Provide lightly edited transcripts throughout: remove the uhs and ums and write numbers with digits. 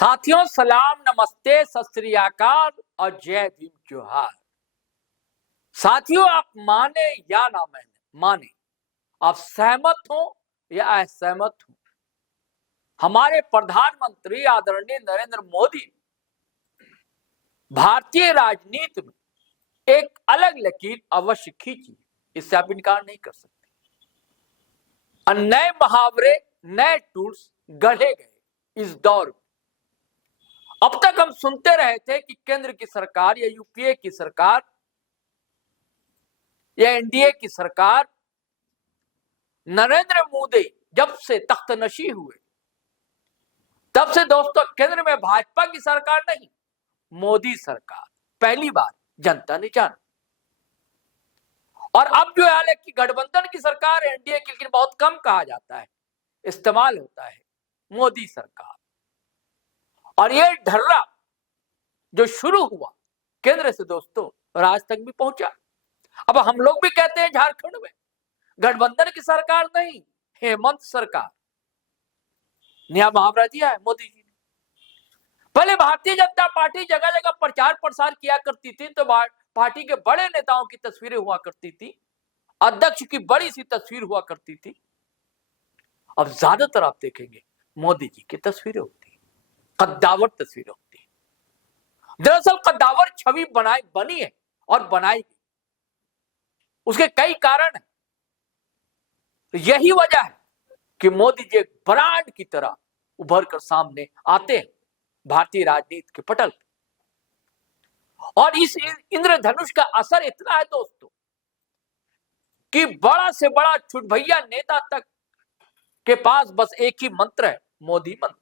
साथियों, सलाम, नमस्ते, सत श्री अकाल और जय भीम जोहार। साथियों, आप माने या ना माने, आप सहमत हो या असहमत हो, हमारे प्रधानमंत्री आदरणीय नरेंद्र मोदी भारतीय राजनीति में एक अलग लकीर अवश्य खींची, इससे आप इनकार नहीं कर सकते। और नए मुहावरे, नए टूल्स गढ़े गए इस दौर में। अब तक हम सुनते रहे थे कि केंद्र की सरकार या यूपीए की सरकार या एनडीए की सरकार, नरेंद्र मोदी जब से तख्तनशी हुए तब से दोस्तों केंद्र में भाजपा की सरकार नहीं, मोदी सरकार पहली बार जनता ने जाना। और अब जो है कि गठबंधन की सरकार एनडीए की, लेकिन बहुत कम कहा जाता है, इस्तेमाल होता है मोदी सरकार। और ये ढर्रा जो शुरू हुआ केंद्र से दोस्तों राज्य तक भी पहुंचा। अब हम लोग भी कहते हैं झारखंड में गठबंधन की सरकार नहीं, हेमंत सरकार। नया मुहावरा दिया है मोदी जी ने। पहले भारतीय जनता पार्टी जगह जगह प्रचार प्रसार किया करती थी तो पार्टी के बड़े नेताओं की तस्वीरें हुआ करती थी, अध्यक्ष की बड़ी सी तस्वीर हुआ करती थी। अब ज्यादातर आप देखेंगे मोदी जी की तस्वीरें होती, कद्दावर तस्वीरें होती। दरअसल कद्दावर छवि बनी है और बनाएगी, उसके कई कारण हैं। तो यही वजह है कि मोदी जी एक ब्रांड की तरह उभर कर सामने आते हैं भारतीय राजनीति के पटल पर। और इस इंद्रधनुष का असर इतना है दोस्तों कि बड़ा से बड़ा छुटभैया नेता तक के पास बस एक ही मंत्र है, मोदी मंत्र।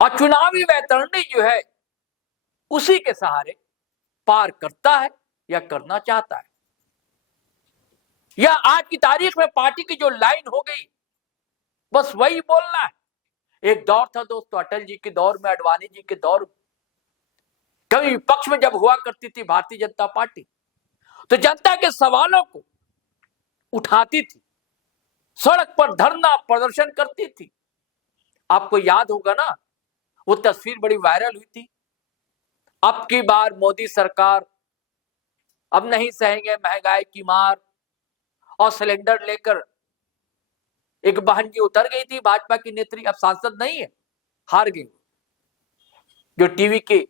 और चुनावी वैतरणी जो है उसी के सहारे पार करता है या करना चाहता है। या आज की तारीख में पार्टी की जो लाइन हो गई बस वही बोलना है। एक दौर था दोस्तों अटल जी के दौर में, आडवाणी जी के दौर में, कभी विपक्ष में जब हुआ करती थी भारतीय जनता पार्टी तो जनता के सवालों को उठाती थी, सड़क पर धरना प्रदर्शन करती थी। आपको याद होगा ना, वो तस्वीर बड़ी वायरल हुई थी। अब की बार मोदी सरकार, अब नहीं सहेंगे महंगाई की मार, और सिलेंडर लेकर एक बहन जी उतर गई थी भाजपा की नेत्री, अब सांसद नहीं है, हार गई, जो टीवी की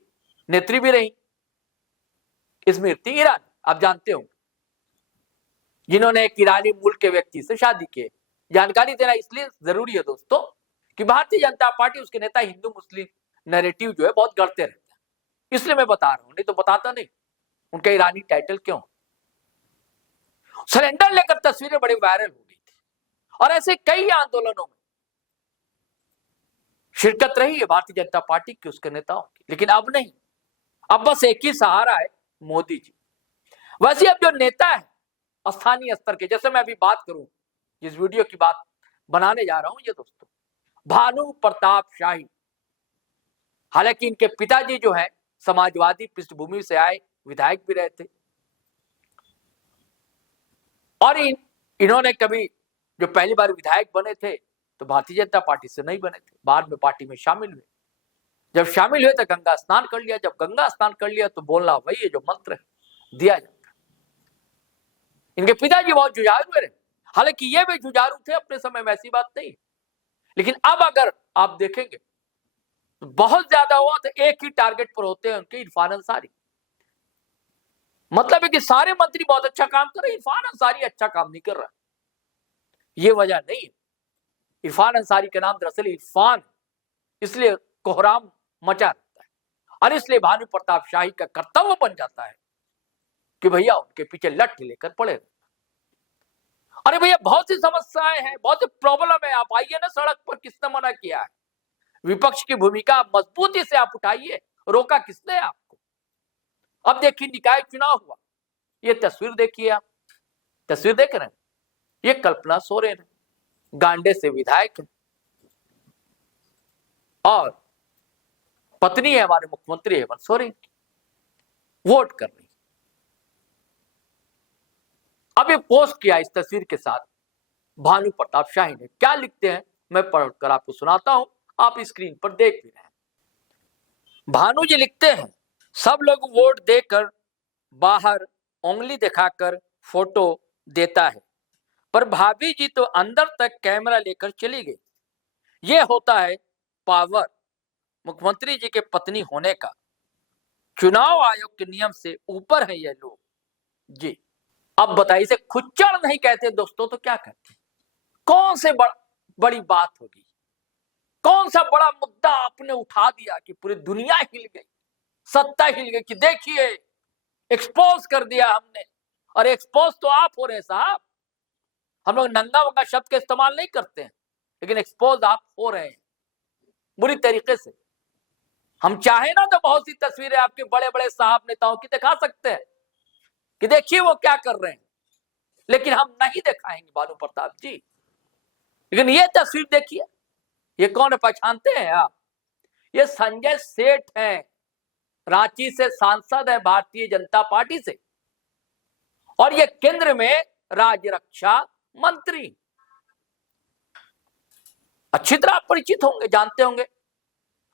नेत्री भी रही, स्मृति ईरानी, आप जानते हो, जिन्होंने एक ईरानी मूल के व्यक्ति से शादी की। जानकारी देना इसलिए जरूरी है दोस्तों कि भारतीय जनता पार्टी, उसके नेता हिंदू मुस्लिम नैरेटिव जो है बहुत गढ़ते रहते हैं, इसलिए मैं बता रहा हूं, नहीं तो बताता नहीं उनका ईरानी टाइटल क्यों। सिलेंडर लेकर तस्वीरें बड़ी वायरल हो गई थी और ऐसे कई आंदोलनों में शिरकत रही है भारतीय जनता पार्टी की, उसके नेताओं की। लेकिन अब नहीं, अब बस एक ही सहारा है, मोदी जी। वैसे अब जो नेता है स्थानीय स्तर के, जैसे मैं अभी बात करूं, जिस वीडियो की बात बनाने जा रहा हूं ये दोस्तों, भानु प्रताप शाही। हालांकि इनके पिताजी जो है समाजवादी पृष्ठभूमि से आए विधायक भी रहे थे, और इन्होंने कभी जो पहली बार विधायक बने थे तो भारतीय जनता पार्टी से नहीं बने थे, बाद में पार्टी में शामिल हुए। जब शामिल हुए तो गंगा स्नान कर लिया, जब गंगा स्नान कर लिया तो बोलना वही है जो मंत्र है दिया जाता। इनके पिताजी बहुत जुझारू रहे, हालांकि ये भी जुझारू थे अपने समय में, ऐसी बात नहीं। लेकिन अब अगर आप देखेंगे तो बहुत ज्यादा हुआ तो एक ही टारगेट पर होते हैं उनके, इरफान अंसारी। मतलब है कि सारे मंत्री बहुत अच्छा काम कर रहे हैं, इरफान अंसारी अच्छा काम नहीं कर रहा। ये वजह नहीं है, इरफान अंसारी का नाम दरअसल इरफान, इसलिए कोहराम मचा रहता है। और इसलिए भानु प्रताप शाही का कर्तव्य बन जाता है कि भैया उनके पीछे लठ लेकर पड़े रहे। अरे भैया बहुत सी समस्याएं हैं, बहुत सी प्रॉब्लम है, आप आइए ना सड़क पर, किसने मना किया है? विपक्ष की भूमिका मजबूती से आप उठाइए, रोका किसने आपको? अब देखिए निकाय चुनाव हुआ, ये तस्वीर देखिए आप, तस्वीर देख रहे हैं, ये कल्पना सोरेन गांडे से विधायक है और पत्नी है हमारे मुख्यमंत्री हेमंत सोरेन की, वोट कर रही। अब ये पोस्ट किया इस तस्वीर के साथ भानु प्रताप शाही ने, क्या लिखते हैं मैं पढ़कर आपको सुनाता हूं, आप स्क्रीन पर देख भी रहे हैं। भानु जी लिखते हैं, सब लोग वोट देकर बाहर उंगली दिखाकर फोटो देता है, पर भाभी जी तो अंदर तक कैमरा लेकर चली गई। ये होता है पावर मुख्यमंत्री जी के पत्नी होने का। चुनाव आयोग के नियम से ऊपर है ये लोग जी। अब बताइए, इसे खुच्चड़ नहीं कहते दोस्तों तो क्या कहते? कौन से बड़ी बात होगी? कौन सा बड़ा मुद्दा आपने उठा दिया कि पूरी दुनिया हिल गई, सत्ता हिल गई कि देखिए एक्सपोज कर दिया हमने। और एक्सपोज तो आप हो रहे साहब। हम लोग नंगा वंगा शब्द का इस्तेमाल नहीं करते हैं, लेकिन एक्सपोज आप हो रहे हैं बुरी तरीके से। हम चाहे ना तो बहुत सी तस्वीरें आपके बड़े बड़े साहब नेताओं की दिखा सकते हैं कि देखिए वो क्या कर रहे हैं, लेकिन हम नहीं दिखाएंगे भानु प्रताप जी। लेकिन ये तस्वीर देखिए, ये कौन है, पहचानते हैं आप? ये संजय सेठ हैं, रांची से सांसद है भारतीय जनता पार्टी से, और ये केंद्र में राज्य रक्षा मंत्री। अच्छी तरह आप परिचित होंगे, जानते होंगे।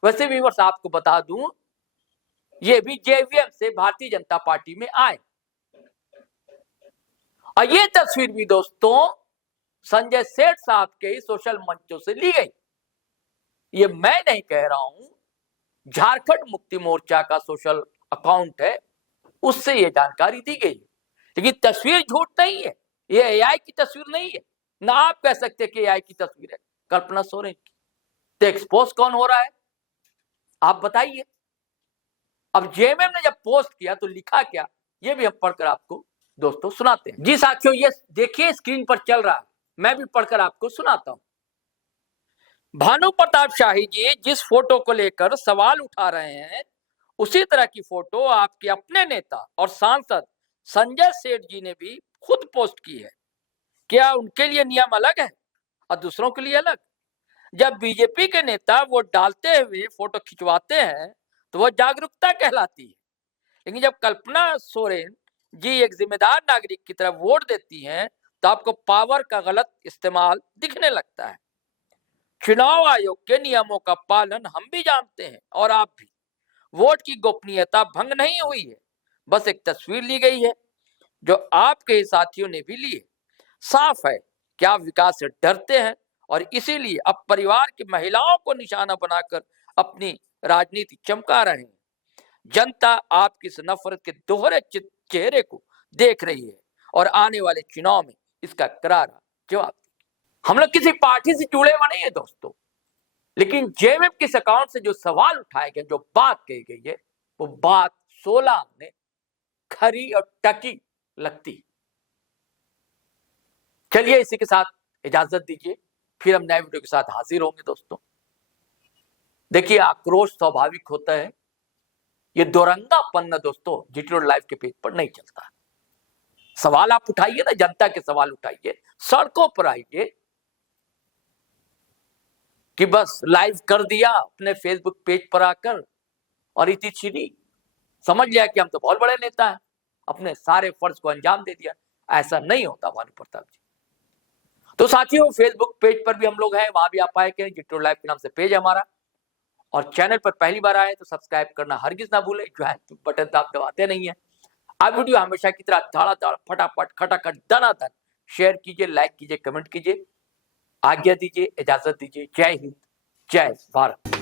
वैसे भी वर्ष आपको बता दूं, ये भी जेवीएम से भारतीय जनता पार्टी में आए। और ये तस्वीर भी दोस्तों संजय सेठ साहब के सोशल मंचों से ली गई। ये मैं नहीं कह रहा हूं, झारखंड मुक्ति मोर्चा का सोशल अकाउंट है, उससे ये जानकारी दी गई। लेकिन तस्वीर झूठ नहीं है, ये एआई की तस्वीर नहीं है ना। आप कह सकते कि एआई की तस्वीर है कल्पना सोरेन की। तो एक्सपोज कौन हो रहा है आप बताइए। अब जेएमएम ने जब पोस्ट किया तो लिखा क्या, ये भी हम पढ़कर आपको दोस्तों सुनाते हैं। जी साथियों, ये देखिए स्क्रीन पर चल रहा है, मैं भी पढ़कर आपको सुनाता हूं। भानु प्रताप शाही जी जिस फोटो को लेकर सवाल उठा रहे हैं, उसी तरह की फोटो आपके अपने नेता और सांसद संजय सेठ जी ने भी खुद पोस्ट की है। क्या उनके लिए नियम अलग है और दूसरों के लिए अलग? जब बीजेपी के नेता वो डालते हुए फोटो खिंचवाते हैं तो वो जागरूकता कहलाती है, लेकिन जब कल्पना सोरेन जी एक जिम्मेदार नागरिक की तरह वोट देती हैं तो आपको पावर का गलत इस्तेमाल दिखने लगता है। चुनाव आयोग के नियमों का पालन हम भी जानते हैं और आप भी। वोट की गोपनीयता भंग नहीं हुई है, बस एक तस्वीर ली गई है जो आपके ही साथियों ने भी ली है। साफ है कि आप विकास से डरते हैं और इसीलिए अब परिवार की महिलाओं को निशाना बनाकर अपनी राजनीति चमका रहे हैं। जनता आपकी इस नफरत के दोहरे चेहरे को देख रही है और आने वाले चुनाव में इसका करारा जवाब देगी। हम लोग किसी पार्टी से जुड़े हुए नहीं है दोस्तों, लेकिन जेएमएम के अकाउंट से जो सवाल उठाए गए, जो बात कही गई है, वो बात 16 में खरी और टकी लगती। चलिए इसी के साथ इजाजत दीजिए, फिर हम नए वीडियो के साथ हाजिर होंगे दोस्तों। देखिए आक्रोश स्वाभाविक होता है, ये दोरंगापन ना दोस्तों जीटी लाइव के पेज पर नहीं चलता। सवाल आप उठाइए ना, जनता के सवाल उठाइए, सड़कों पर आइए। कि बस लाइव कर दिया अपने फेसबुक पेज पर आकर और इतनी छिड़ी समझ लिया कि हम तो बहुत बड़े नेता हैं, अपने सारे फर्ज को अंजाम दे दिया। ऐसा नहीं होता भानु प्रताप जी। तो साथियों फेसबुक पेज पर भी हम लोग हैं, वहां भी आप आए कि जीटी लाइव के नाम से पेज है हमारा। और चैनल पर पहली बार आए तो सब्सक्राइब करना हरगिज ना भूले, ज्वाइन बटन आप दबाते नहीं है। आप वीडियो हमेशा की तरह धड़ाधड़ फटाफट खटाखट दनादन शेयर कीजिए, लाइक कीजिए, कमेंट कीजिए। आज्ञा दीजिए, इजाजत दीजिए। जय हिंद, जय भारत।